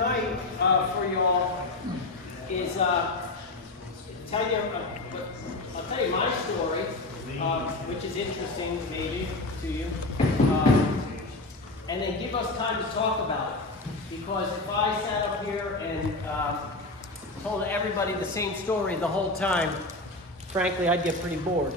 tonight for y'all is tell you. I'll tell you my story, which is interesting maybe to you, and then give us time to talk about it. Because if I sat up here and told everybody the same story the whole time, frankly, I'd get pretty bored,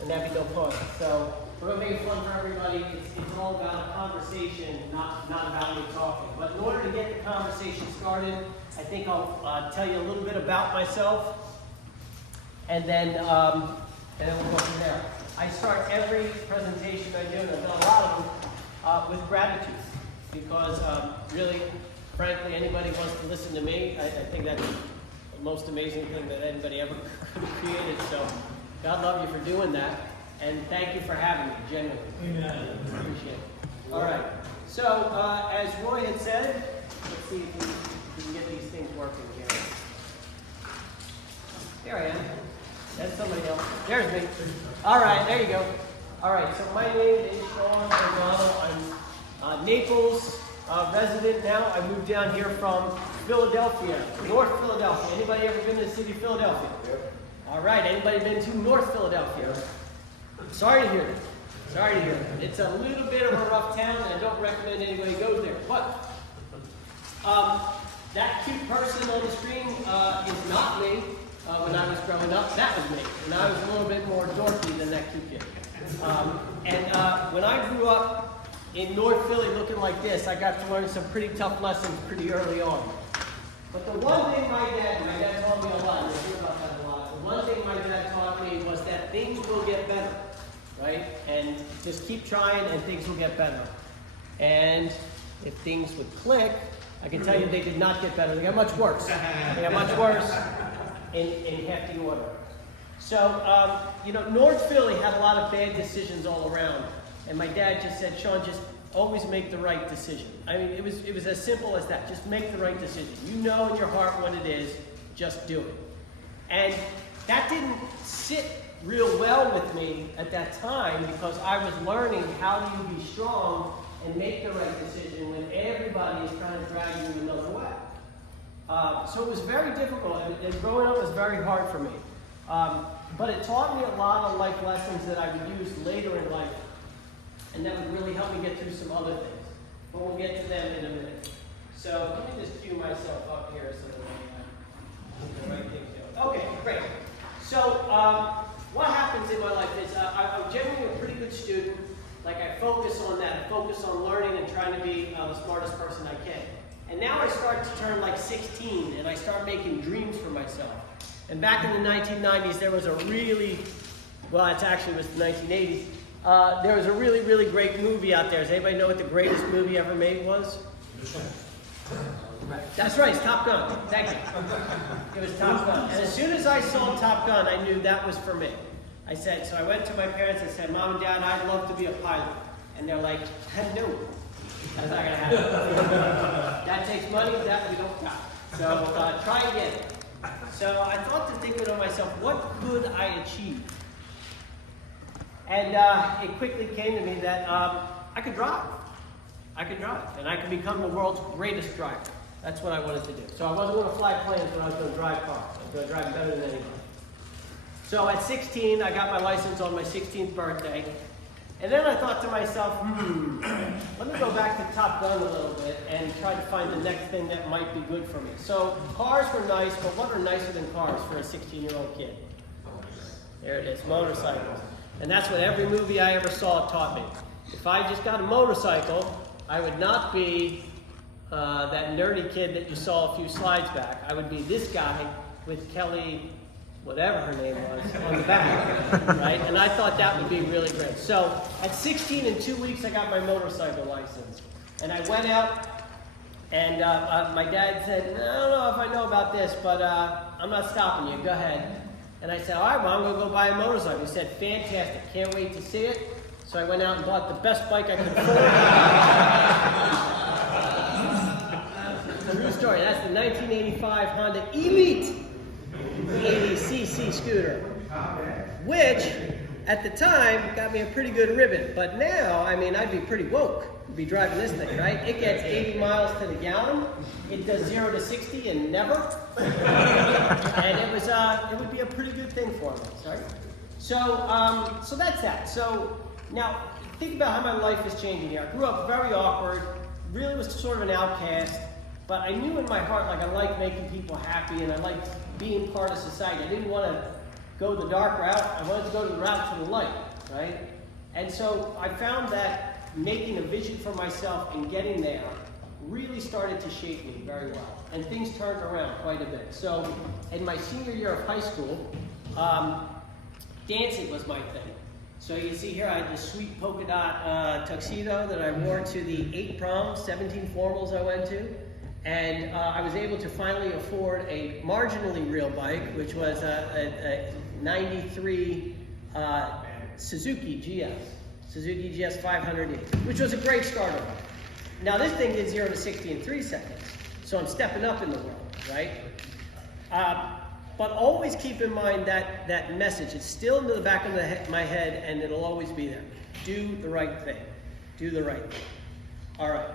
and that'd be no fun. So we're going to make it fun for everybody. It's all about a conversation, not about me talking. But in order to get the conversation started, I think I'll tell you a little bit about myself, and then we'll go from there. I start every presentation I do, and I've done a lot of them, with gratitude. Because really, frankly, anybody wants to listen to me, I think that's the most amazing thing that anybody ever created. So God love you for doing that. And thank you for having me, genuinely. Amen. Appreciate it. All right. So, as Roy had said, let's see if we can get these things working here. There I am. That's somebody else. There's me. All right, there you go. All right, so my name is Sean Bernardo. I'm Naples resident now. I moved down here from Philadelphia, North Philadelphia. Anybody ever been to the city of Philadelphia? Yep. All right, anybody been to North Philadelphia? Sorry to hear it. Sorry to hear it. It's a little bit of a rough town, and I don't recommend anybody goes there. But that cute person on the screen is not me. When I was growing up, that was me. And I was a little bit more dorky than that cute kid. When I grew up in North Philly looking like this, I got to learn some pretty tough lessons pretty early on. But the one thing my dad taught me a lot, and I hear about that a lot, the one thing my dad taught me was that things will get better, right? And just keep trying and things will get better. And if things would click, I can tell you they did not get better. They got much worse. They got much worse in hefty order. So, North Philly had a lot of bad decisions all around. And my dad just said, Sean, just always make the right decision. I mean, it was as simple as that. Just make the right decision. You know in your heart what it is, just do it. And that didn't sit real well with me at that time because I was learning how do you be strong and make the right decision when everybody is trying to drag you another way. So it was very difficult, and growing up was very hard for me. But it taught me a lot of life lessons that I would use later in life, and that would really help me get through some other things. But we'll get to them in a minute. So let me just cue myself up here so that I do the right thing too. Okay, great. So what happens in my life is I'm generally a pretty good student. Like I focus on that. I focus on learning and trying to be the smartest person I can. And now I start to turn like 16, and I start making dreams for myself. And back in the 1990s, there was a really, well, it actually was the 1980s, there was a really, really great movie out there. Does anybody know what the greatest movie ever made was? That's right, it's Top Gun. Thank you. It was Top Gun. And as soon as I saw Top Gun, I knew that was for me. So I went to my parents and said, Mom and Dad, I'd love to be a pilot. And they're like, no, that's not going to happen. That takes money, that we don't got. So try again. So I thought to thinking to myself, what could I achieve? And it quickly came to me that I could drive. I could drive, and I could become the world's greatest driver. That's what I wanted to do. So I wasn't going to fly planes, but I was going to drive cars. I was going to drive better than anybody. So at 16, I got my license on my 16th birthday. And then I thought to myself, let me go back to Top Gun a little bit and try to find the next thing that might be good for me. So cars were nice, but what are nicer than cars for a 16-year-old kid? There it is, motorcycles. And that's what every movie I ever saw taught me. If I just got a motorcycle, I would not be that nerdy kid that you saw a few slides back. I would be this guy with Kelly, whatever her name was, on the back, right? And I thought that would be really great. So at 16, in 2 weeks, I got my motorcycle license. And I went out, and my dad said, I don't know if I know about this, but I'm not stopping you. Go ahead. And I said, all right, well, I'm going to go buy a motorcycle. He said, fantastic. Can't wait to see it. So I went out and bought the best bike I could afford. True story. That's the 1985 Honda Elite 80cc scooter, which at the time, got me a pretty good ribbon. But now, I mean, I'd be pretty woke to be driving this thing, right? It gets 80 miles to the gallon. It does 0 to 60 and never. And it would be a pretty good thing for me, sorry. So that's that. So now, think about how my life is changing here. I grew up very awkward, really was sort of an outcast, but I knew in my heart, like, I liked making people happy and I liked being part of society. I didn't want to go the dark route. I wanted to go the route to the light, right? And so I found that making a vision for myself and getting there really started to shape me very well. And things turned around quite a bit. So in my senior year of high school, dancing was my thing. So you see here, I had this sweet polka dot tuxedo that I wore to the 8 proms, 17 formals I went to. And I was able to finally afford a marginally real bike, which was a 93 Suzuki GS 500E, which was a great starter bike. Now this thing did 0 to 60 in 3 seconds, so I'm stepping up in the world, right? But always keep in mind that message. It's still in the back of my head, and it'll always be there. Do the right thing. Do the right thing. All right.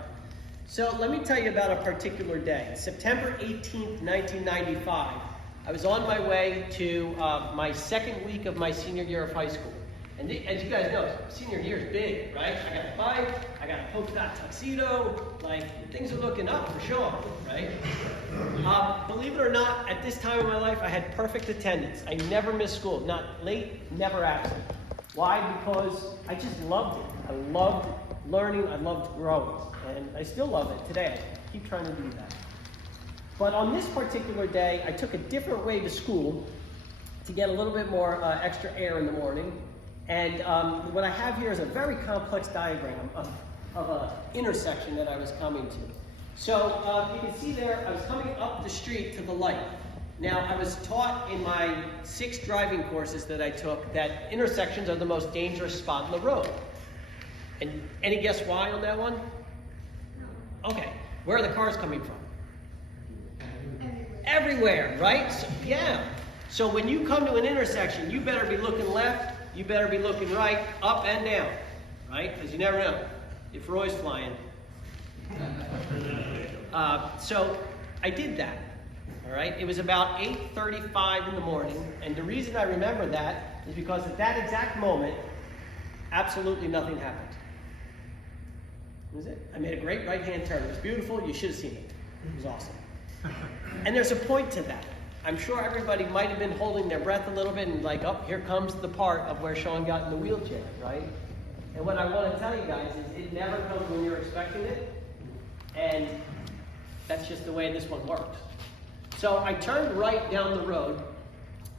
So let me tell you about a particular day. September 18th, 1995. I was on my way to my second week of my senior year of high school. And as you guys know, senior year is big, right? I got a bike, I got a polka dot tuxedo, like, things are looking up for sure, right? Believe it or not, at this time in my life, I had perfect attendance. I never missed school, not late, never absent. Why? Because I just loved it. I loved learning, I loved growing, and I still love it today. I keep trying to do that. But on this particular day, I took a different way to school to get a little bit more extra air in the morning. And what I have here is a very complex diagram of an intersection that I was coming to. So you can see there, I was coming up the street to the light. Now, I was taught in my 6 driving courses that I took that intersections are the most dangerous spot in the road. And any guess why on that one? No. Okay, where are the cars coming from? Everywhere, right? So, yeah. So when you come to an intersection, you better be looking left, you better be looking right, up and down, right? Because you never know if Roy's flying. So I did that, all right? It was about 8:35 in the morning, and the reason I remember that is because at that exact moment, absolutely nothing happened. What was it? I made a great right-hand turn. It was beautiful. You should have seen it. It was awesome. And there's a point to that. I'm sure everybody might have been holding their breath a little bit and like, oh, here comes the part of where Sean got in the wheelchair, right? And what I want to tell you guys is it never comes when you're expecting it. And that's just the way this one worked. So I turned right down the road,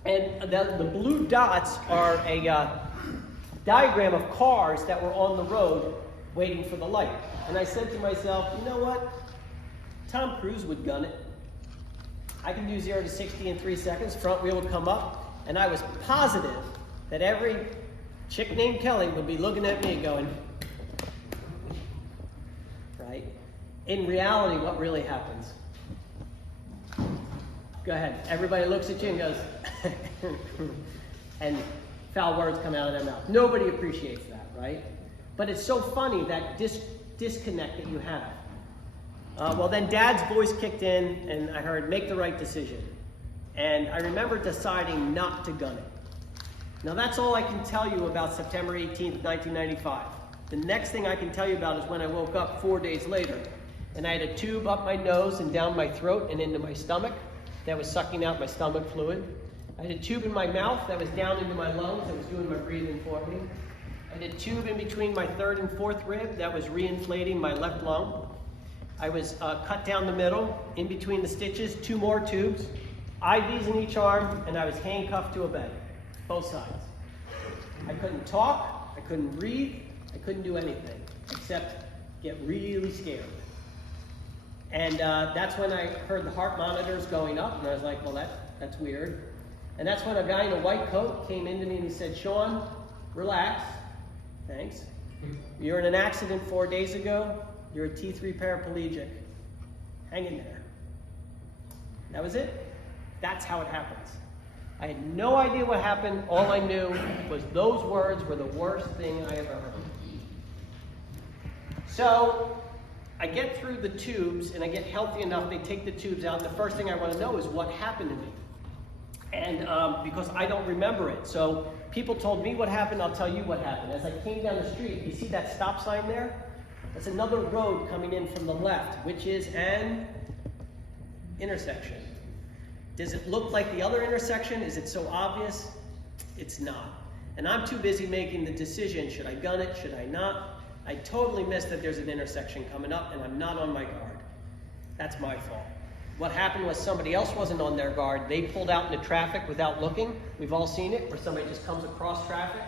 and the blue dots are a diagram of cars that were on the road waiting for the light. And I said to myself, you know what? Tom Cruise would gun it. I can do 0 to 60 in 3 seconds. Front wheel would come up. And I was positive that every chick named Kelly would be looking at me and going, right? In reality, what really happens? Go ahead. Everybody looks at you and goes, and foul words come out of their mouth. Nobody appreciates that, right? But it's so funny, that disconnect that you have. Well, then Dad's voice kicked in, and I heard, make the right decision. And I remember deciding not to gun it. Now, that's all I can tell you about September 18th, 1995. The next thing I can tell you about is when I woke up 4 days later, and I had a tube up my nose and down my throat and into my stomach that was sucking out my stomach fluid. I had a tube in my mouth that was down into my lungs that was doing my breathing for me. I had a tube in between my 3rd and 4th rib that was reinflating my left lung. I was cut down the middle, in between the stitches, 2 more tubes, IVs in each arm, and I was handcuffed to a bed, both sides. I couldn't talk, I couldn't breathe, I couldn't do anything except get really scared. And that's when I heard the heart monitors going up, and I was like, well, that's weird. And that's when a guy in a white coat came into me and he said, Sean, relax. Thanks. You were in an accident 4 days ago. You're a T3 paraplegic. Hang in there. That was it. That's how it happens. I had no idea what happened. All I knew was those words were the worst thing I ever heard. So I get through the tubes and I get healthy enough. They take the tubes out. The first thing I want to know is what happened to me. And because I don't remember it. So people told me what happened, I'll tell you what happened. As I came down the street, you see that stop sign there? That's another road coming in from the left, which is an intersection. Does it look like the other intersection? Is it so obvious? It's not. And I'm too busy making the decision, should I gun it, should I not? I totally missed that there's an intersection coming up and I'm not on my guard. That's my fault. What happened was somebody else wasn't on their guard. They pulled out into traffic without looking. We've all seen it, where somebody just comes across traffic.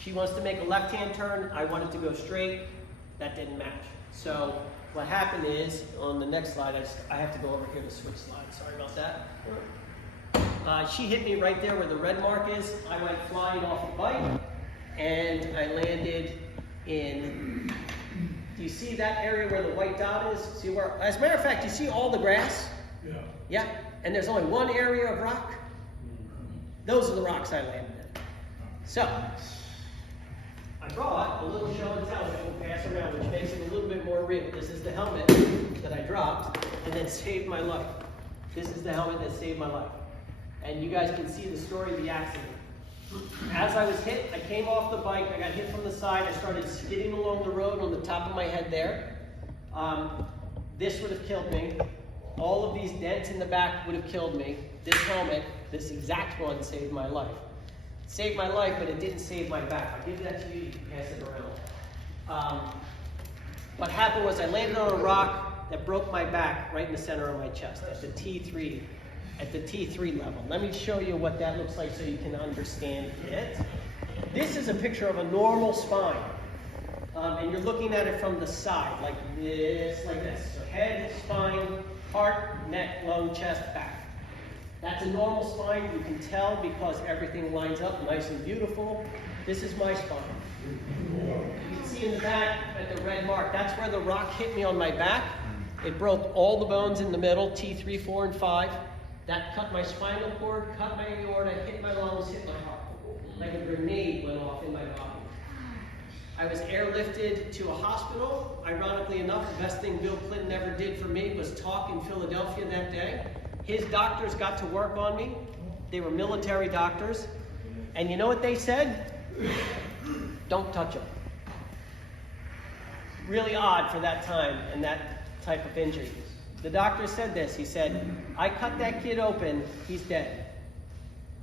She wants to make a left-hand turn. I wanted to go straight. That didn't match. So what happened is, on the next slide, I have to go over here to switch slides. Sorry about that. She hit me right there where the red mark is. I went flying off the bike, and I landed in... Do you see that area where the white dot is? See where? As a matter of fact, you see all the grass? Yeah. Yeah? And there's only one area of rock? Those are the rocks I landed in. So, I brought a little show and tell that we'll pass around, which makes it a little bit more real. This is the helmet that I dropped and that saved my life. This is the helmet that saved my life. And you guys can see the story of the accident. As I was hit, I came off the bike, I got hit from the side, I started skidding along the road on the top of my head there. This would have killed me. All of these dents in the back would have killed me. This helmet, this exact one, saved my life. It saved my life, but it didn't save my back. I'll give that to you, you can pass it around. What happened was I landed on a rock that broke my back right in the center of my chest at the T3. At the T3 level. Let me show you what that looks like so you can understand it. This is a picture of a normal spine. And you're looking at it from the side, like this. So head, spine, heart, neck, lung, chest, back. That's a normal spine. You can tell because everything lines up nice and beautiful. This is my spine. You can see in the back at the red mark, that's where the rock hit me on my back. It broke all the bones in the middle, T3, 4, and 5. That cut my spinal cord, cut my aorta, hit my lungs, hit my heart. Like a grenade went off in my body. I was airlifted to a hospital. Ironically enough, the best thing Bill Clinton ever did for me was talk in Philadelphia that day. His doctors got to work on me. They were military doctors. And you know what they said? Don't touch him. Really odd for that time and that type of injury. The doctor said this. He said, I cut that kid open, he's dead.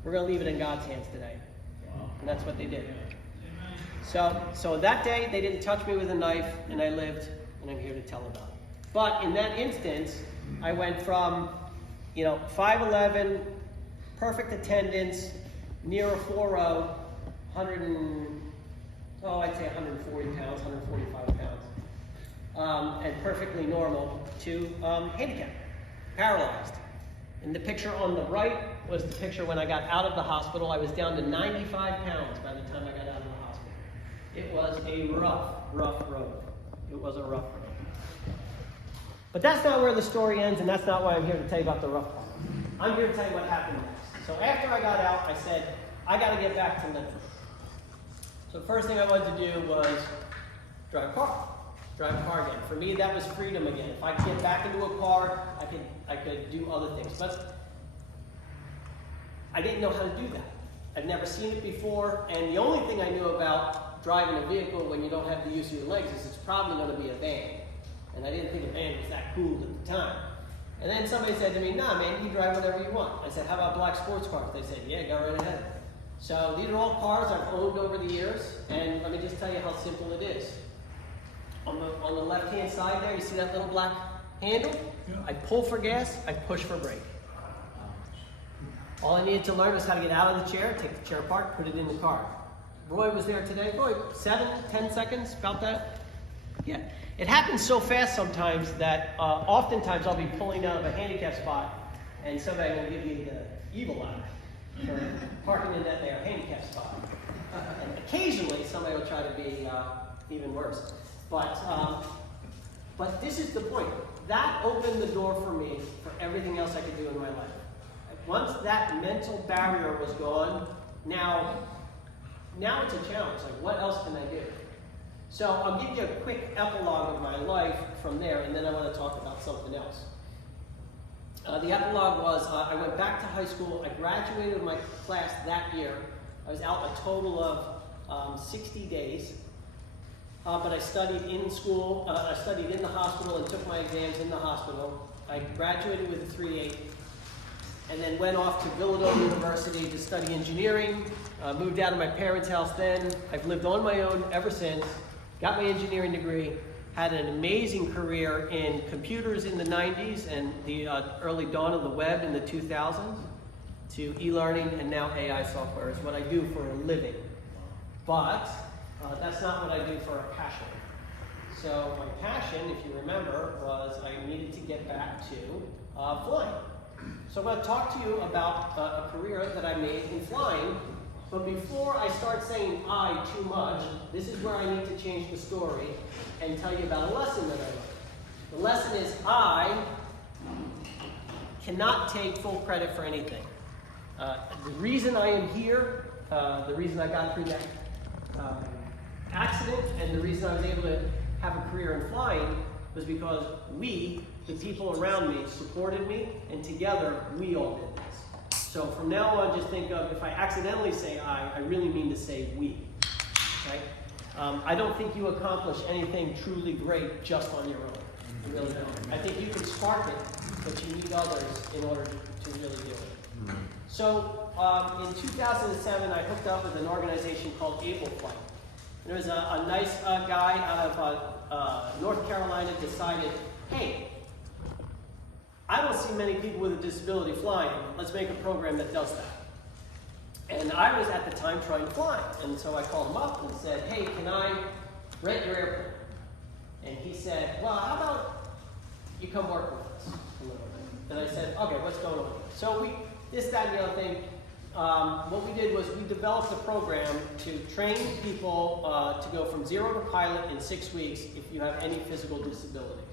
We're going to leave it in God's hands today. And that's what they did. So that day, they didn't touch me with a knife, and I lived, and I'm here to tell about it. But in that instance, I went from, 5'11", perfect attendance, near a 4.0, I'd say 140 pounds, 145 pounds. And perfectly normal to handicapped, paralyzed. And the picture on the right was the picture when I got out of the hospital. I was down to 95 pounds by the time I got out of the hospital. It was a rough road. It was a rough road. But that's not where the story ends, and that's not why I'm here to tell you about the rough part. I'm here to tell you what happened next. So after I got out, I said, I got to get back to living. So the first thing I wanted to do was drive a car again. For me, that was freedom again. If I could get back into a car, I could do other things. But I didn't know how to do that. I'd never seen it before, and the only thing I knew about driving a vehicle when you don't have the use of your legs is it's probably going to be a van. And I didn't think a van was that cool at the time. And then somebody said to me, nah, man, you drive whatever you want. I said, how about black sports cars? They said, yeah, go right ahead. So these are all cars I've owned over the years, and let me just tell you how simple it is. On the left-hand side there, you see that little black handle? Yeah. I pull for gas, I push for brake. All I needed to learn was how to get out of the chair, take the chair apart, put it in the car. Roy was there today. Roy, 7-10 seconds, about that? Yeah. It happens so fast sometimes that oftentimes I'll be pulling out of a handicap spot and somebody will give me the evil eye for parking in that there handicap spot. And occasionally somebody will try to be even worse. But this is the point. That opened the door for me for everything else I could do in my life. once that mental barrier was gone, now it's a challenge. Like, what else can I do? So I'll give you a quick epilogue of my life from there, and then I want to talk about something else. The epilogue was, I went back to high school. I graduated with my class that year. I was out a total of 60 days. But I studied in school, I studied in the hospital and took my exams in the hospital. I graduated with a 3.8 and then went off to Villanova University to study engineering. Moved out of my parents' house then. I've lived on my own ever since. Got my engineering degree. Had an amazing career in computers in the 90s and the early dawn of the web in the 2000s, to e-learning, and now AI software is what I do for a living. But that's not what I do for a passion. So my passion, if you remember, was I needed to get back to flying. So I'm going to talk to you about a career that I made in flying. But before I start saying I too much, this is where I need to change the story and tell you about a lesson that I learned. The lesson is I cannot take full credit for anything. The reason I am here, the reason I got through that accident, and the reason I was able to have a career in flying was because we, the people around me, supported me, and together we all did this. So from now on, just think of, if I accidentally say I really mean to say we. Right? I don't think you accomplish anything truly great just on your own. You really don't. I think you can spark it, but you need others in order to really do it. So in 2007, I hooked up with an organization called Able Flight. There was a nice guy out of North Carolina decided, hey, I don't see many people with a disability flying. Let's make a program that does that. And I was at the time trying to fly. And so I called him up and said, hey, can I rent your airplane? And he said, well, how about you come work with us a little bit? And I said, okay, what's going on? So this, that, and the other thing. What we did was we developed a program to train people to go from 0 to pilot in 6 weeks if you have any physical disability.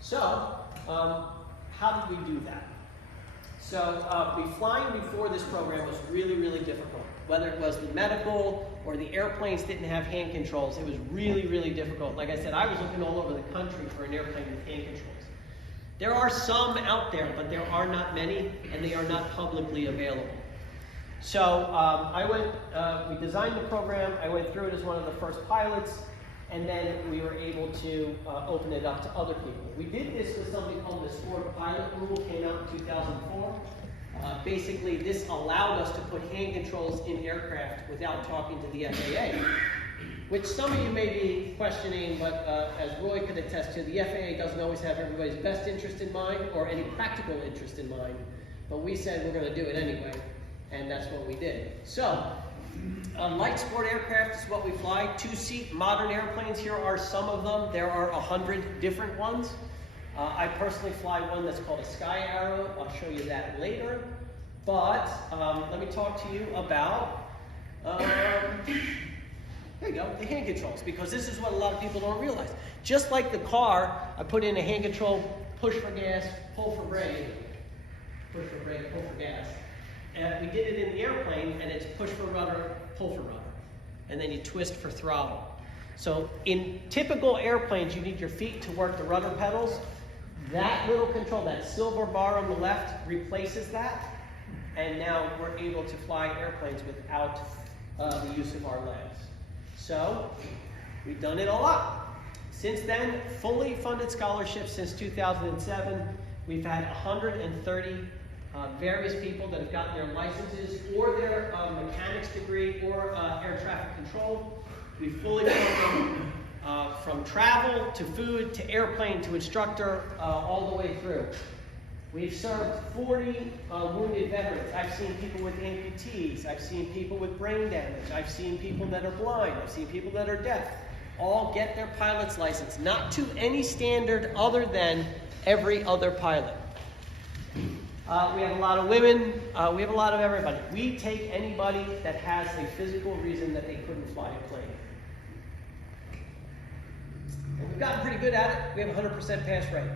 So, how did we do that? So, flying before this program was really, really difficult. Whether it was the medical or the airplanes didn't have hand controls, it was really, really difficult. Like I said, I was looking all over the country for an airplane with hand controls. There are some out there, but there are not many, and they are not publicly available. So we designed the program, I went through it as one of the first pilots, and then we were able to open it up to other people. We did this with something called the Sport Pilot Rule, came out in 2004. Basically, this allowed us to put hand controls in aircraft without talking to the FAA, which some of you may be questioning, but as Roy could attest to, the FAA doesn't always have everybody's best interest in mind or any practical interest in mind, but we said we're going to do it anyway. And that's what we did. So, light sport aircraft is what we fly. 2-seat modern airplanes, here are some of them. There are 100 different ones. I personally fly one that's called a Sky Arrow. I'll show you that later. But let me talk to you about, here you go, the hand controls, because this is what a lot of people don't realize. Just like the car, I put in a hand control, push for gas, pull for brake, push for brake, pull for gas. We did it in the airplane, and it's push for rudder, pull for rudder. And then you twist for throttle. So in typical airplanes, you need your feet to work the rudder pedals. That little control, that silver bar on the left, replaces that. And now we're able to fly airplanes without the use of our legs. So we've done it a lot. Since then, fully funded scholarships since 2007. We've had 130 various people that have gotten their licenses or their mechanics degree or air traffic control. We fully fund them from travel to food to airplane to instructor all the way through. We've served 40 wounded veterans. I've seen people with amputees. I've seen people with brain damage. I've seen people that are blind. I've seen people that are deaf. All get their pilot's license, not to any standard other than every other pilot. We have a lot of women. We have a lot of everybody. We take anybody that has a physical reason that they couldn't fly a plane. And we've gotten pretty good at it. We have a 100% pass rate.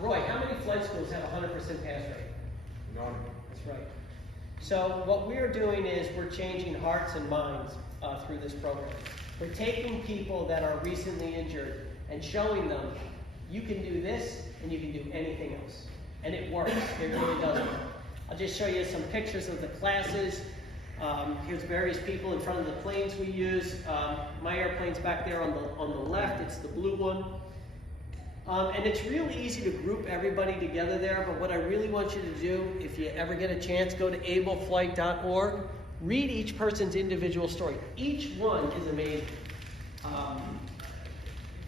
Roy, how many flight schools have 100% pass rate? None. That's right. So what we're doing is we're changing hearts and minds through this program. We're taking people that are recently injured and showing them you can do this and you can do anything else. And it works. It really does work. I'll just show you some pictures of the classes. Here's various people in front of the planes we use. My airplane's back there on the left. It's the blue one. And it's really easy to group everybody together there, but what I really want you to do, if you ever get a chance, go to ableflight.org. Read each person's individual story. Each one is amazing.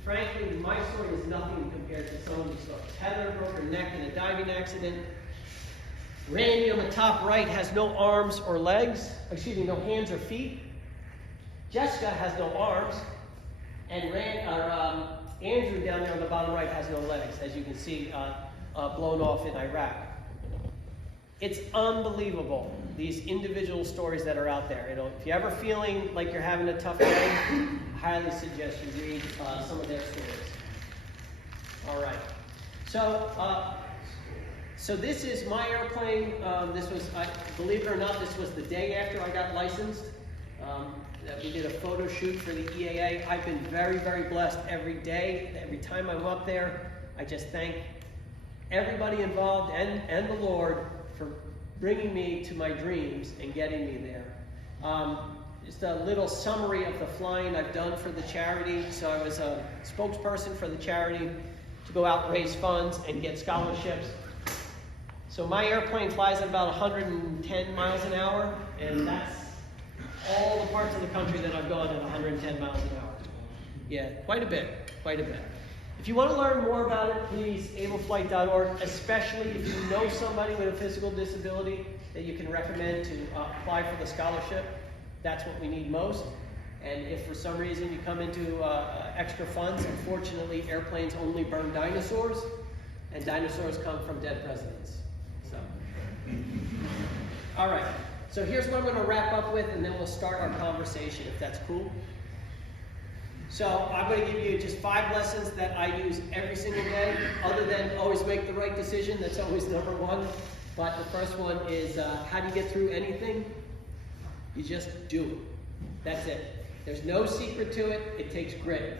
Frankly, my story is nothing compared to some of these stories. Heather broke her neck in a diving accident. Randy on the top right has no arms or legs. Excuse me, no hands or feet. Jessica has no arms. And Andrew down there on the bottom right has no legs, as you can see, blown off in Iraq. It's unbelievable, these individual stories that are out there. You know, if you're ever feeling like you're having a tough day, I highly suggest you read some of their stories. All right. So this is my airplane. This was, believe it or not, this was the day after I got licensed. We did a photo shoot for the EAA. I've been very, very blessed every day. Every time I'm up there, I just thank everybody involved and the Lord for bringing me to my dreams and getting me there. Just a little summary of the flying I've done for the charity. So I was a spokesperson for the charity to go out and raise funds and get scholarships. So my airplane flies at about 110 miles an hour, and that's all the parts of the country that I've gone at 110 miles an hour. Yeah, quite a bit, quite a bit. If you want to learn more about it, please, ableflight.org, especially if you know somebody with a physical disability that you can recommend to apply for the scholarship. That's what we need most. And if for some reason you come into extra funds, unfortunately, airplanes only burn dinosaurs, and dinosaurs come from dead presidents. So, all right. So here's what I'm going to wrap up with, and then we'll start our conversation, if that's cool. So I'm going to give you just 5 lessons that I use every single day, other than always make the right decision. That's always number 1. But the first one is, how do you get through anything? You just do it. That's it. There's no secret to it. It takes grit.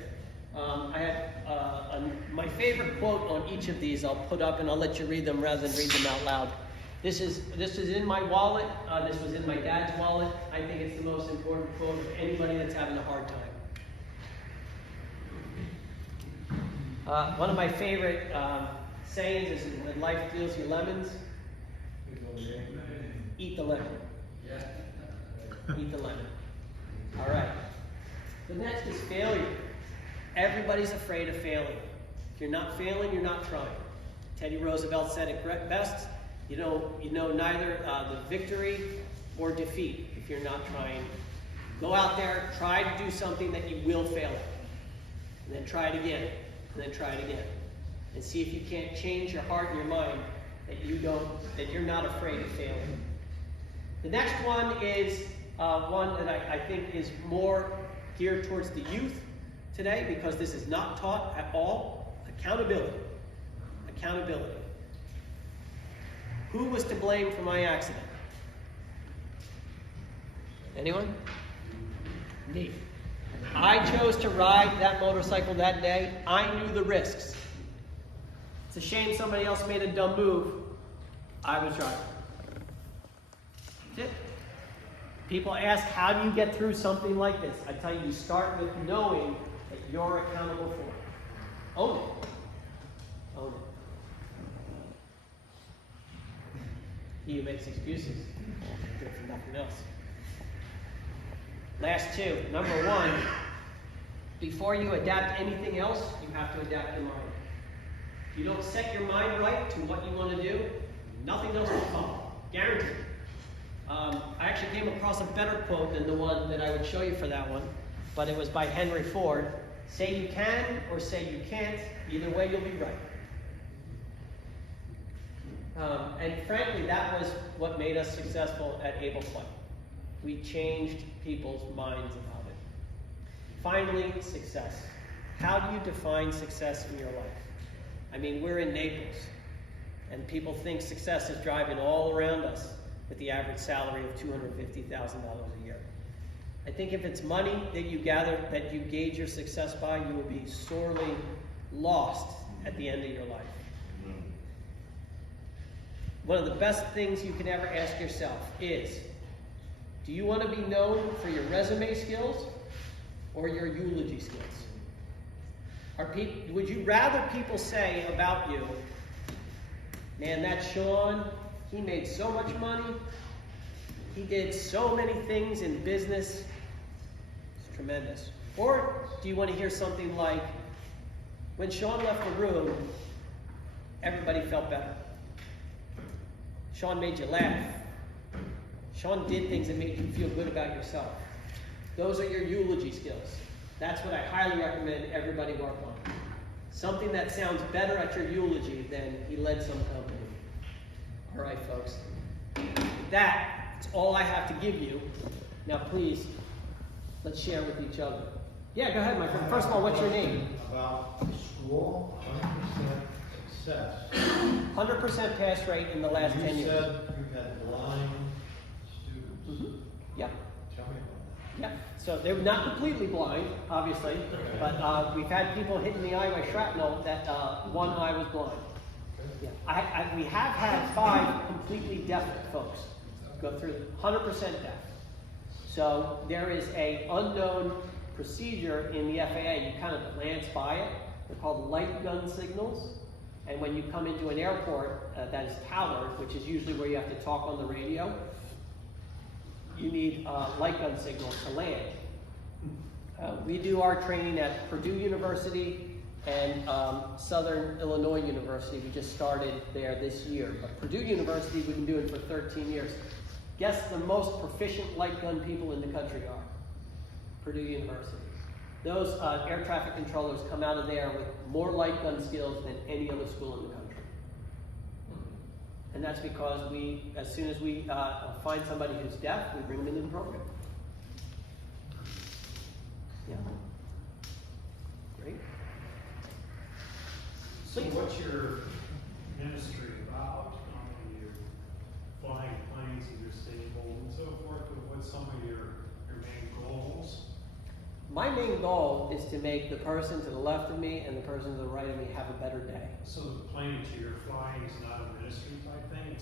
I have my favorite quote on each of these I'll put up, and I'll let you read them rather than read them out loud. This is in my wallet. This was in my dad's wallet. I think it's the most important quote of anybody that's having a hard time. One of my favorite sayings is, when life deals you lemons, eat the lemon. Eat the lemon. All right. The next is failure. Everybody's afraid of failing. If you're not failing, you're not trying. Teddy Roosevelt said it best. You know neither the victory or defeat if you're not trying. Go out there, try to do something that you will fail at. And then try it again. And then try it again. And see if you can't change your heart and your mind that you're not afraid of failing. The next one is one that I think is more geared towards the youth today, because this is not taught at all. Accountability. Accountability. Who was to blame for my accident? Anyone? Me. I chose to ride that motorcycle that day. I knew the risks. It's a shame somebody else made a dumb move. I was driving. That's it. People ask, how do you get through something like this? I tell you, you start with knowing that you're accountable for it. Own it. Own it. He who makes excuses, good for nothing else. Last 2. Number 1, before you adapt anything else, you have to adapt your mind. If you don't set your mind right to what you want to do, nothing else will come. Guaranteed. I actually came across a better quote than the one that I would show you for that one, but it was by Henry Ford. Say you can or say you can't, either way you'll be right. And frankly, that was what made us successful at AbleFlight. We changed people's minds about it. Finally, success. How do you define success in your life? I mean, we're in Naples, and people think success is driving all around us with the average salary of $250,000 a year. I think if it's money that you gather, that you gauge your success by, you will be sorely lost at the end of your life. One of the best things you can ever ask yourself is, do you want to be known for your resume skills or your eulogy skills? Would you rather people say about you, man, that Sean, he made so much money, he did so many things in business, it's tremendous. Or do you want to hear something like, when Sean left the room, everybody felt better. Sean made you laugh. Sean did things that made you feel good about yourself. Those are your eulogy skills. That's what I highly recommend everybody work on. Something that sounds better at your eulogy than he led some company. All right, folks. That's all I have to give you. Now, please, let's share with each other. Yeah, go ahead, my friend. First of all, what's your name? About the school, 100% success. 100% pass rate in the last 10 years. You said you had blind students. Mm-hmm. Yeah. Tell me about Yeah. So they were not completely blind, obviously, but we've had people hit in the eye by shrapnel that one eye was blind. Yeah. We have had 5 completely deaf folks go through 100% deaf. So there is a unknown procedure in the FAA. You kind of glance by it. They're called light gun signals. And when you come into an airport that is towered, which is usually where you have to talk on the radio, you need light gun signals to land. We do our training at Purdue University and Southern Illinois University. We just started there this year. But Purdue University, we've been doing for 13 years. Guess the most proficient light gun people in the country are? Purdue University. Those air traffic controllers come out of there with more light gun skills than any other school in the country. And that's because as soon as we find somebody who's deaf, we bring them into the program. Yeah. Great. So what's your ministry about? You're flying planes and you're stable and so forth, but what's some of your main goals? My main goal is to make the person to the left of me and the person to the right of me have a better day. So the plane that you're flying is not a ministry type thing?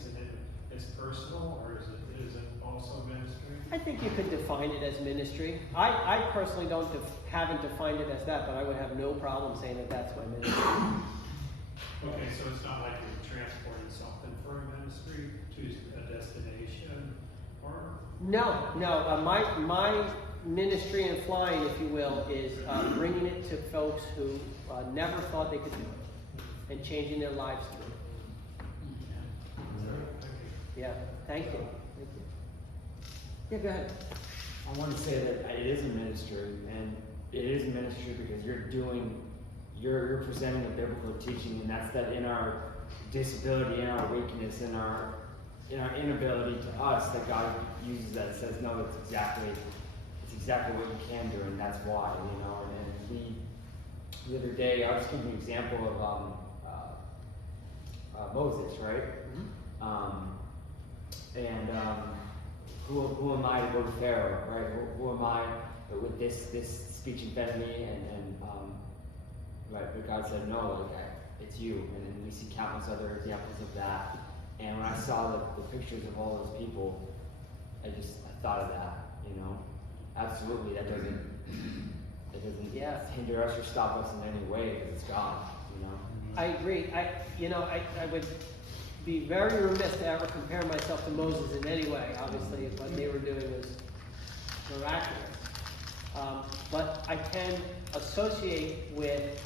It's personal, or is it also ministry? I think you could define it as ministry. I personally haven't defined it as that, but I would have no problem saying that that's my ministry. Okay, so it's not like you're transporting something for a ministry to a destination, or? No. My ministry in flying, if you will, is bringing it to folks who never thought they could do it and changing their lives through it. Yeah, thank you. Yeah, go ahead. I want to say that it is a ministry, and it is a ministry because you're presenting a biblical teaching, and that's that in our disability, in our weakness, in our inability to us, that God uses that and says, no, it's exactly what you can do, and that's why, And the other day, I was giving an example of Moses, right? Mm-hmm. Who am I to go to Pharaoh, right? Who am I with this speech in front of me, right? But God said, no, it's you. And then we see countless other examples of that. And when I saw the pictures of all those people, I thought of that, Absolutely, that doesn't hinder us or stop us in any way because it's God, I agree. I would be very remiss to ever compare myself to Moses in any way. Obviously, what they were doing was miraculous. But I can associate with,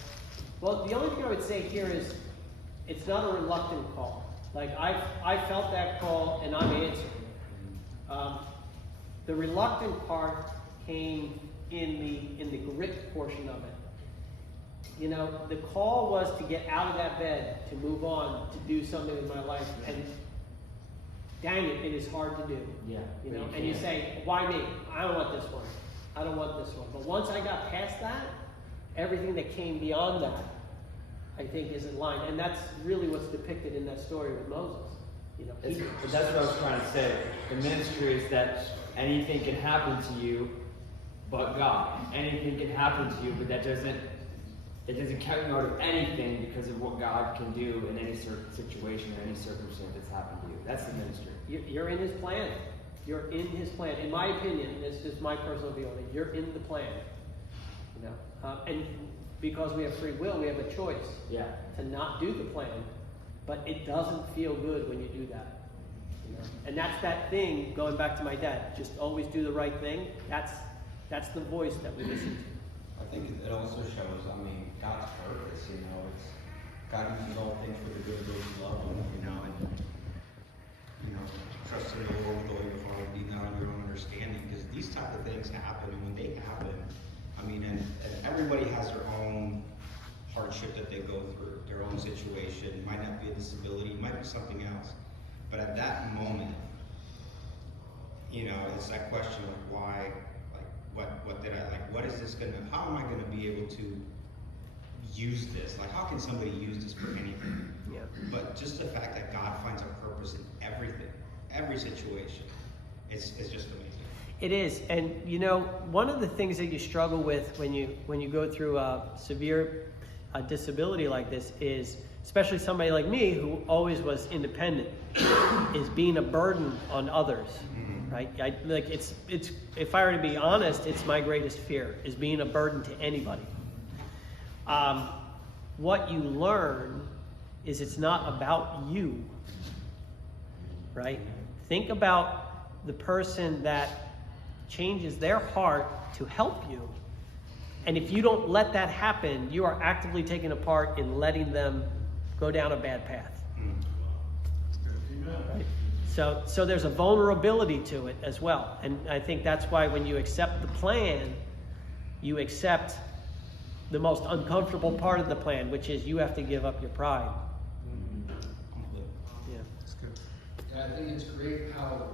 well, the only thing I would say here is it's not a reluctant call. Like, I felt that call and I'm answering. The reluctant part came in the grit portion of it. The call was to get out of that bed, to move on, to do something in my life, and dang it is hard to do. Yeah. And you say, why me? I don't want this one. I don't want this one. But once I got past that, everything that came beyond that I think, is in line. And that's really what's depicted in that story with Moses. You know, But that's what I was trying to say. The ministry is that anything can happen to you but God. Anything can happen to you, but it doesn't count you out of anything because of what God can do in any situation or any circumstance that's happened to you. That's the ministry. you're in his plan. You're in his plan. In my opinion, it's just my personal feeling, you're in the plan. You know, and because we have free will, we have a choice Yeah. to not do the plan, but it doesn't feel good when you do that. You know? And that's that thing, going back to my dad, just always do the right thing. That's the voice that we listen to. I think it also shows, I mean, God's purpose, you know, it's, God uses all things for the good of those who love Him, you know, and, you know, trust in the Lord with all your heart, lean not on your own understanding, because these type of things happen, and when they happen, I mean, and everybody has their own hardship that they go through, their own situation. It might not be a disability, it might be something else, but at that moment, you know, it's that question of why, like, what did I, like, what is this gonna, how am I gonna be able to use this? Like, how can somebody use this for anything? Yeah. But just the fact that God finds a purpose in everything, every situation, it's just amazing. It is, and you know, one of the things that you struggle with when you go through a severe disability like this is, especially somebody like me who always was independent, is being a burden on others, right? It's if I were to be honest, it's my greatest fear, is being a burden to anybody. What you learn is it's not about you, right? Think about the person that changes their heart to help you. And if you don't let that happen, you are actively taking a part in letting them go down a bad path. Right? So there's a vulnerability to it as well. And I think that's why when you accept the plan, you accept the most uncomfortable part of the plan, which is you have to give up your pride. Yeah. That's good. And I think it's great how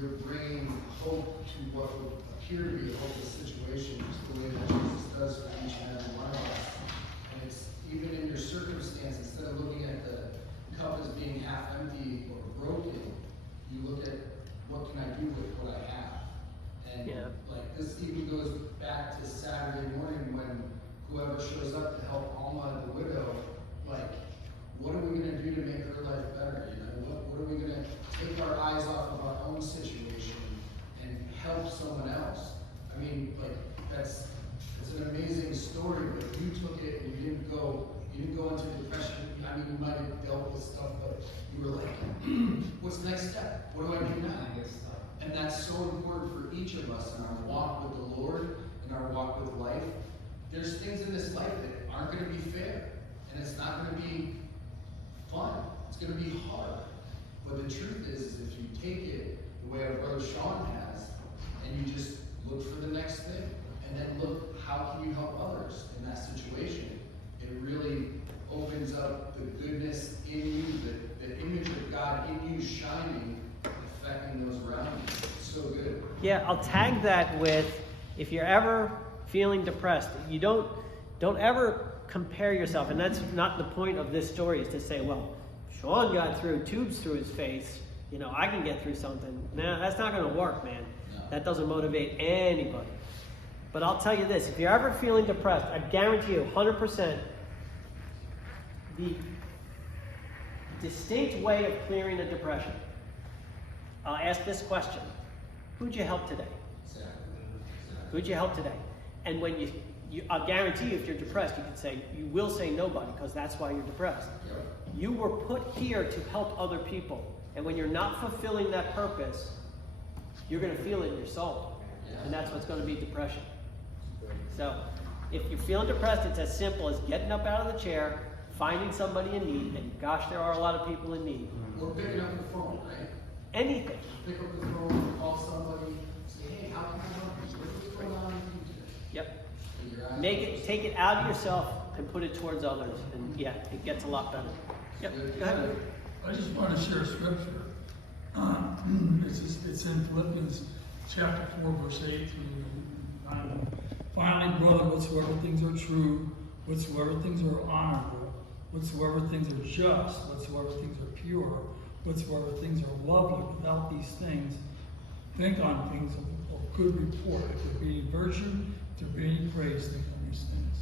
you're bringing hope to what would appear to be a hopeless situation, just the way that Jesus does for each and every one of us. And it's even in your circumstance, instead of looking at the cup as being half empty or broken, you look at what can I do with what I have. And like this even goes back to Saturday morning when whoever shows up to help Alma the widow, like, what are we going to do to make her life better? You know, what are we going to take our eyes off of our own situation and help someone else? I mean, like, it's an amazing story, but you took it and you didn't go into depression. I mean, you might have dealt with stuff, but you were like, what's the next step? What do I do now? And that's so important for each of us in our walk with the Lord, in our walk with life. There's things in this life that aren't going to be fair, and it's not going to be fun. It's going to be hard. But the truth is if you take it the way our brother Sean has, and you just look for the next thing, and then look, how can you help others in that situation? It really opens up the goodness in you, the image of God in you shining, affecting those around you. It's so good. Yeah, I'll tag that with, if you're ever feeling depressed, you don't ever compare yourself, and that's not the point of this story, is to say, well, Sean got through tubes through his face, you know, I can get through something. No, that's not going to work, man. No. That doesn't motivate anybody. But I'll tell you this, if you're ever feeling depressed, I guarantee you 100% the distinct way of clearing a depression. I'll ask this question: who'd you help today? Who'd you help today? And when I'll guarantee you, if you're depressed, you will say nobody, because that's why you're depressed. Yep. You were put here to help other people. And when you're not fulfilling that purpose, you're going to feel it in your soul. And that's what's going to be depression. So if you're feeling depressed, it's as simple as getting up out of the chair, finding somebody in need, and gosh, there are a lot of people in need. Or picking up the phone, right? Anything. Pick up the phone, call somebody, say, hey, how can I help you? What's going on with you today? Yep. Put your eyes- Take it out of yourself and put it towards others. And yeah, it gets a lot better. Yep. Go ahead. I just want to share a scripture. It's in Philippians chapter 4, verse 8 through 9. Finally, brother, whatsoever things are true, whatsoever things are honorable, whatsoever things are just, whatsoever things are pure, whatsoever things are lovely, without these things, think on things of good report. If there be any virtue, if there be any praise, think on these things.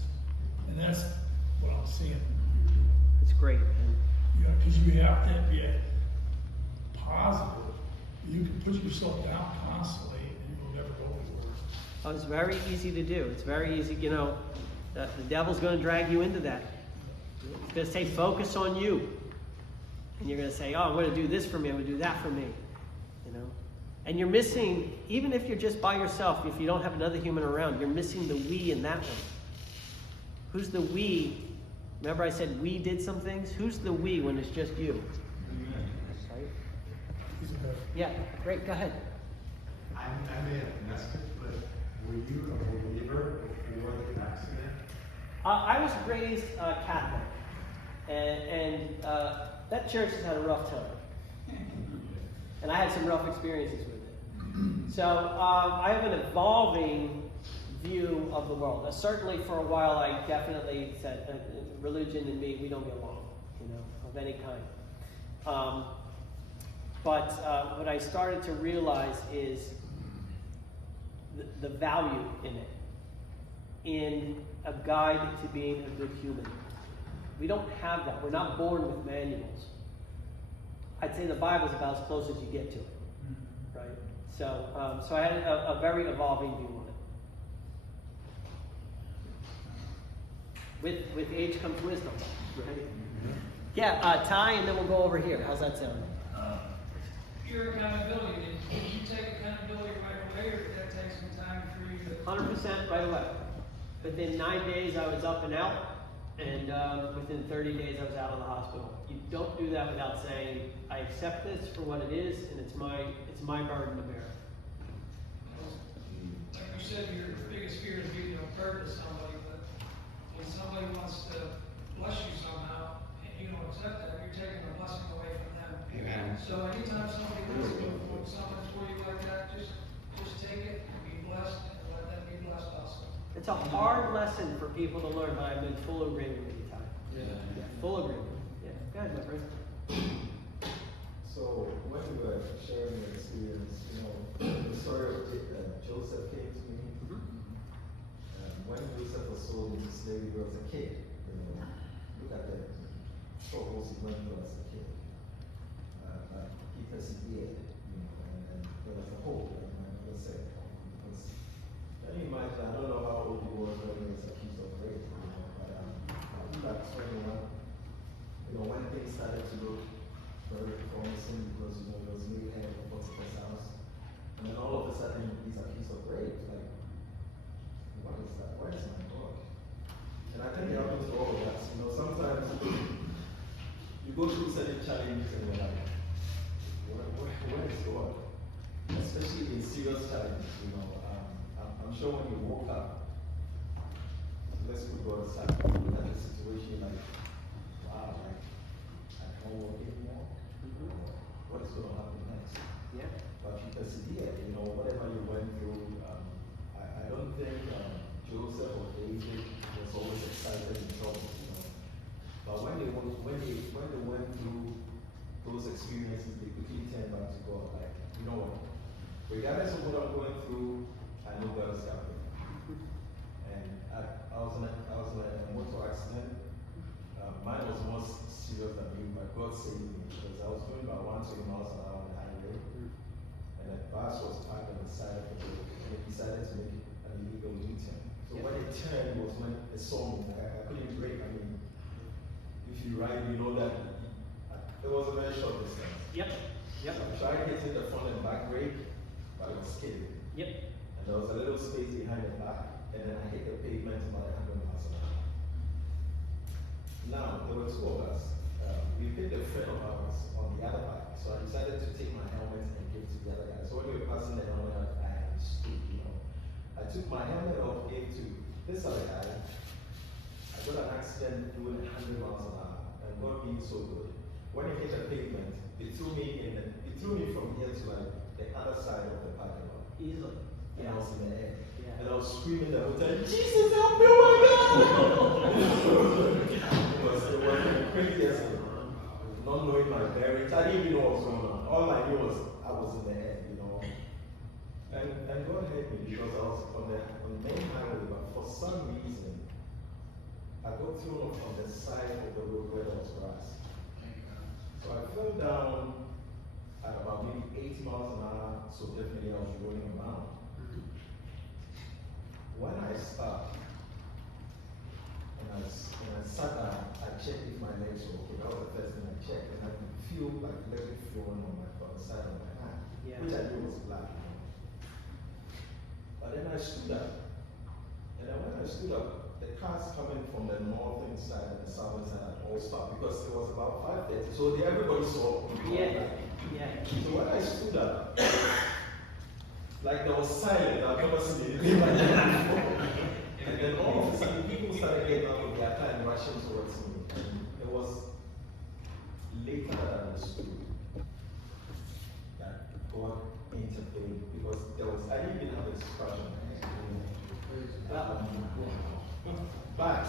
And that's what I'm saying. It's great. And Yeah, because you have to be positive. You can put yourself down constantly and you'll never go anywhere. oh, it's very easy to do. It's very easy, you know, the devil's going to drag you into that. He's going to say, focus on you. And you're going to say, oh, I'm going to do this for me, I'm going to do that for me. You know? And you're missing, even if you're just by yourself, if you don't have another human around, you're missing the we in that one. Who's the we? Remember I said we did some things? Who's the we when it's just you? Right? Yeah, great, go ahead. I may have missed it, but were you a believer before the accident? I was raised Catholic, and that church has had a rough time. And I had some rough experiences with it. So I have an evolving view of the world. Certainly for a while I definitely said religion and me, we don't get along, you know, of any kind. But what I started to realize is the value in it, in a guide to being a good human. We don't have that. We're not born with manuals. I'd say the Bible's about as close as you get to it, right? So, so I had a very evolving view on it. With age comes wisdom, right? Yeah, Ty, and then we'll go over here. How's that sound? Your accountability, did you take accountability right away, or did that take some time for you to? 100% right away. Within 9 days, I was up and out, and within 30 days, I was out of the hospital. You don't do that without saying, I accept this for what it is, and it's my burden to bear. Like you said, your biggest fear is being of burden to somebody, but when somebody wants to bless you somehow, and you don't accept that, you're taking the blessing away from them. Amen. So anytime somebody wants to do something for you like that, just take it and be blessed, and let them be blessed also. It's a hard lesson for people to learn, but I'm in full agreement with you, Ty. Yeah, full agreement. Yeah, go ahead, my friend. So when you were sharing your experience, you know, the story of Joseph came to me. When Joseph was sold into slavery, he was a kid. You know, look at the struggles he went through as a kid. But he persevered, you know, and there was a hope, like my mother said. Because can you imagine? I don't know how old he was when he was accused of rape, you know, but back 21. You know, when things started to look very promising because, you know, he was made head of Potiphar's house. And then all of a sudden, he's accused of rape. Like, what is that? Where is my God? And I think it happens to all of us. You know, sometimes you go through certain challenges in your life. Where is God? Especially in serious challenges, you know. I'm sure when you woke up, let's put God aside, look at the situation like, wow, like, I can't walk anymore. What is going to happen next? Yeah. But you persevered, you know, whatever you went through. I don't think Joseph or David was always excited and trouble, you know. But when they went through those experiences, they quickly turned back to God. Like, you know what? Regardless of what I'm going through, I know God is helping. And I was in a motor accident. Mine was more serious than me, but God saved me because I was going about 120 miles an hour on the highway, and the bus was parked on the side of the road, and it decided to make an illegal U-turn. So when it turned was when it saw me. I couldn't brake. I mean, if you ride, you know that it was a very short distance. Yep. Yep. So I tried hitting the front and back brake, but it was skidding. Yep. And there was a little space behind the back, and then I hit the pavement about 100 miles an hour. Now, there were two of us. We picked a friend of ours on the other bike, so I decided to take my helmet and give it to the other guy. So when we were passing the helmet, I stood, you know. I took my helmet off, gave to this other guy. I got an accident doing 100 miles an hour, and God being so good. When it hit the pavement, it threw me from here to like the other side of the parking lot. Easily. And I was in the air. Yeah. And I was screaming the whole time, Jesus, help me, oh my God! it was the craziest thing. Not knowing my bearings, I didn't even know what was going on. All I knew was I was in the air, you know. And God helped me because I was on the main highway, but for some reason, I got thrown off on the side of the road where there was grass. So I fell down at about maybe 80 miles an hour, so definitely I was rolling around. When I stopped, and I sat down, I checked if my legs were okay. That was the first thing I checked, and I could feel like liquid flowing on the side of my hand, which I knew was black. But then I stood up, and then when I stood up, the cars coming from the northern side and the southern side had all stopped because it was about 5:30, so everybody saw me. So when I stood up, like there was silence. I've never seen anything like that before. And then all of a sudden, people started getting out of their car and rushing towards me. And it was later that I understood that God intervened because I didn't even have a scratch on my head. But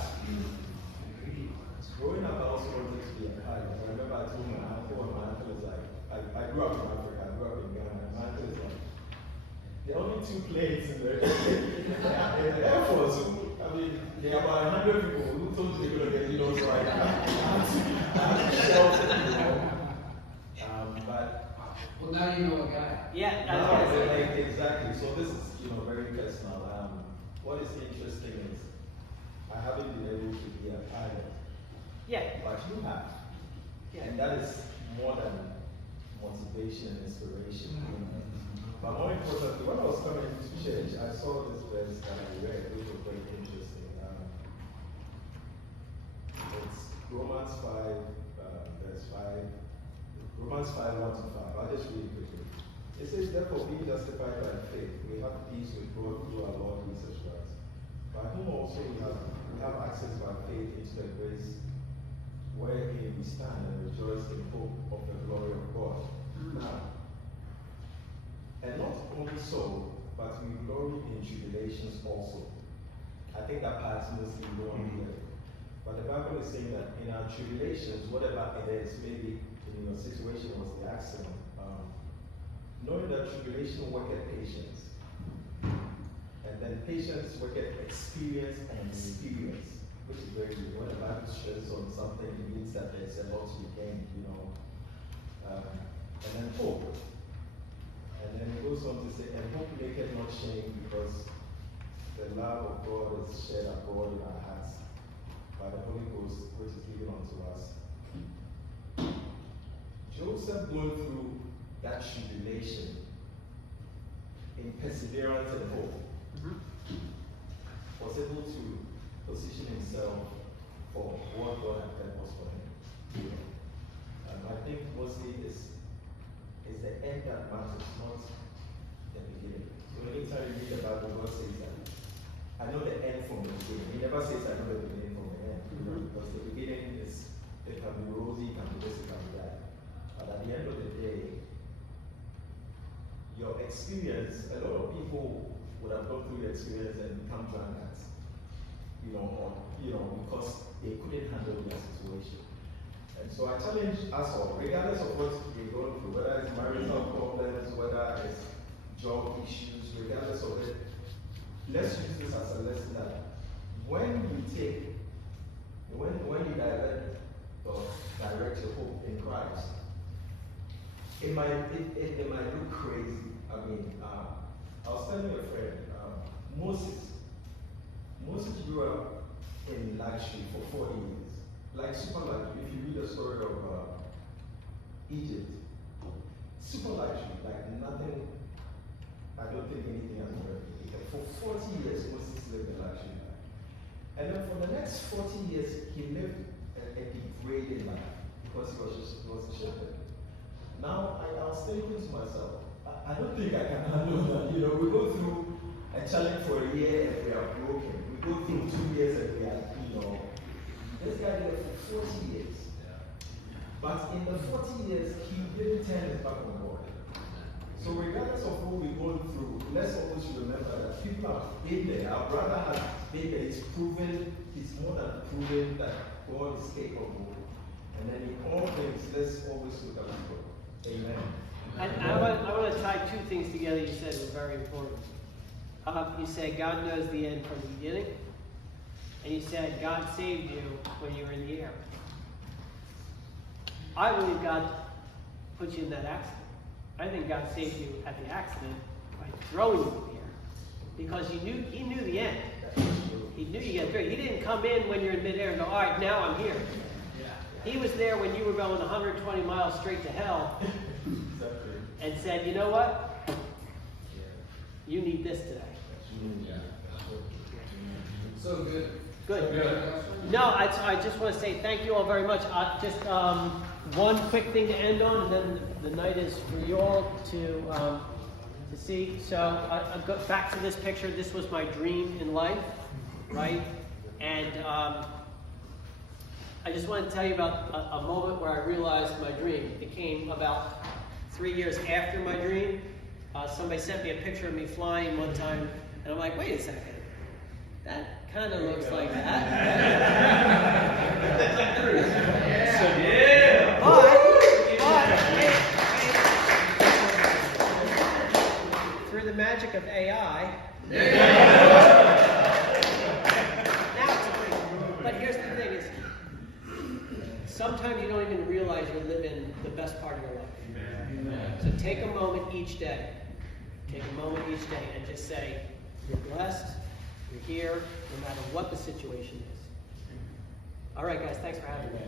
growing up, I also wanted to be a pilot. I remember I told my uncle, and my uncle was like, I grew up in Africa, I grew up in Ghana, and my uncle was like, there are only 2 planes in the Air Force. I mean, there are about 100 people who told you they're going to get, so I have to shelter, but Well, now you know a guy. exactly. So this is, very personal. What is interesting is I haven't been able to be a pilot. But you have. And that is more than motivation and inspiration. But more importantly, when I was coming to church, I saw this verse that I read, which was very interesting. It's Romans 5, verse 5. Romans 5, 1 to 5. I'll just read it quickly. It says, therefore, being justified by faith, we have peace with God through our Lord Jesus Christ, by whom also we have access by faith into the grace wherein we stand and rejoice in hope of the glory of God. Now, and not only so, but we glory in tribulations also. I think that part mostly you don't hear. But the Bible is saying that in our tribulations, whatever it is, maybe in your situation was the accident, knowing that tribulation worketh patience, and then patience worketh experience and experience, which is very good. When the Bible stresses on something, it means that there's a lot to gain, and then hope. And then it goes on to say, and hope maketh not shame, because the love of God is shed abroad in our hearts by the Holy Ghost, which is given unto us. Joseph going through that tribulation in perseverance and hope was able to position himself for what God had purposed for him. I think mostly is the end that matters, not the beginning. So anytime you read the Bible, God says that I know the end from the beginning. He never says I know the beginning from the end. Because the beginning is, it can be rosy, it can be this, it can be that. But at the end of the day, your experience, a lot of people would have gone through the experience and become drunkards. Because they couldn't handle their situation. And so I challenge us all, regardless of what we're going through, whether it's marital problems, whether it's job issues, regardless of it, let's use this as a lesson that when you direct your hope in Christ, it might look crazy. I was telling a friend, Moses grew up in luxury for 40 years. Like super luxury. If you read the story of Egypt, super luxury, like nothing, I don't think anything has been replicated. For 40 years, Moses lived a luxury life. And then for the next 40 years, he lived a degraded life because he was a shepherd. Now, I was thinking to myself, I don't think I can handle that. We go through a challenge for a year and we are broken. We go through 2 years and we are, this guy did it for 40 years. But in the 40 years, he didn't turn his back on God. So regardless of what we're going through, let's always remember that people have been there. Our brother has been there. He's proven, he's more than proven that God is capable. And then in all things, let's always look at God. Amen. I want to tie two things together you said were very important. You said God knows the end from the beginning, and you said God saved you when you were in the air. I believe God put you in that accident. I think God saved you at the accident by throwing you in the air, because He knew the end. He knew you get through. He didn't come in when you're in midair and go, all right, now I'm here. He was there when you were going 120 miles straight to hell and said, you know what? You need this today. So good. Good. No, I just want to say thank you all very much. Just one quick thing to end on, and then the night is for you all to see. So I go back to this picture. This was my dream in life, right? And I just want to tell you about a moment where I realized my dream. It came about 3 years after my dream. Somebody sent me a picture of me flying one time, and I'm like, wait a second. That kind of looks like that. But through the magic of AI, but here's the thing is, sometimes you don't even realize you're living the best part of your life. So take a moment each day. Take a moment each day and just say, you're blessed, you're here, no matter what the situation is. All right, guys, thanks for having me.